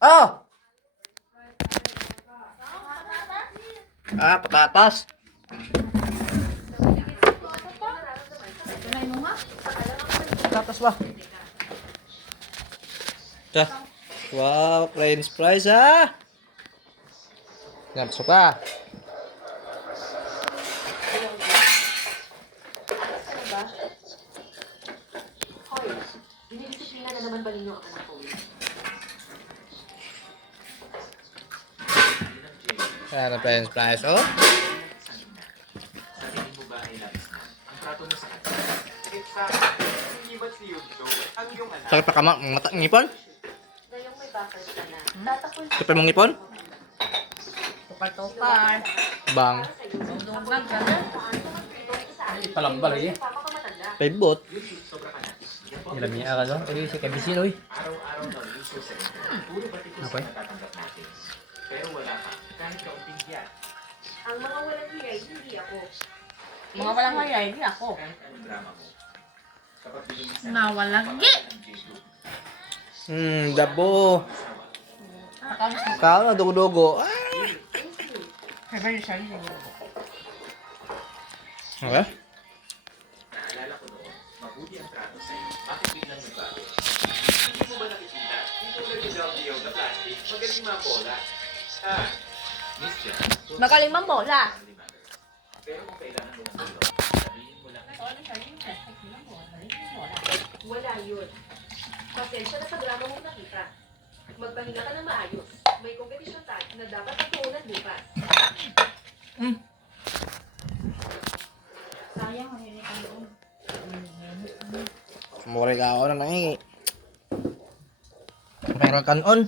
Oh! Patatas. Patatas ba? Ito. Wow, french fries ha. Yan, suka. Hoy, dinidisiplina na naman ba ninyo ang anak ko? Yan ang french fries, oh. Sabihin mo ba ay labis na? Ang trato mo sa kanya. Exactly. Hindi ba't si Yugdo? Ang iyong anak. Sakit pa ka mata ngipon? Ngayong may buffers ka na. Tatakol Sakit pa mong ngipon? Tukar-tukar. Bang. Dugag ka na. Palambal lagi. Paibot. Ilam niya ka no? Eh, si Kabisin, oy. Araw-araw na uso sa inyo. Puro batikos Okay. na natatanggap natin. Pero wala pa. Kahit kaunting biyak. Ang mga walang hiyay, hindi ako. Mga walang kaya, hindi ako. Kahit anong drama mo. Kapag binilisan Nawalagi. Dabo. Tapos mo. Kao na, dugo-dugo. Ah! Favorite siya siguro. Okay. Naalala ko noon, mabuti ang trato sa'yo. Bakit biglang nagbago? Hindi mo ba nakikita? Yung tulad ni Del Dio na plastic, magaling mga bola. Miss Jan. Magaling mang bola. Pero kung kailangan mo ng tulong, sabihin mo lang. Wala yun. Pasensya na sa drama mong nakita. Magpahinga ka ng maayos. May kompetisyon tayo na dapat pagtuunan bukas. Sayang, hindi ka doon. Mure ka ako na nangingi. Meron kanon.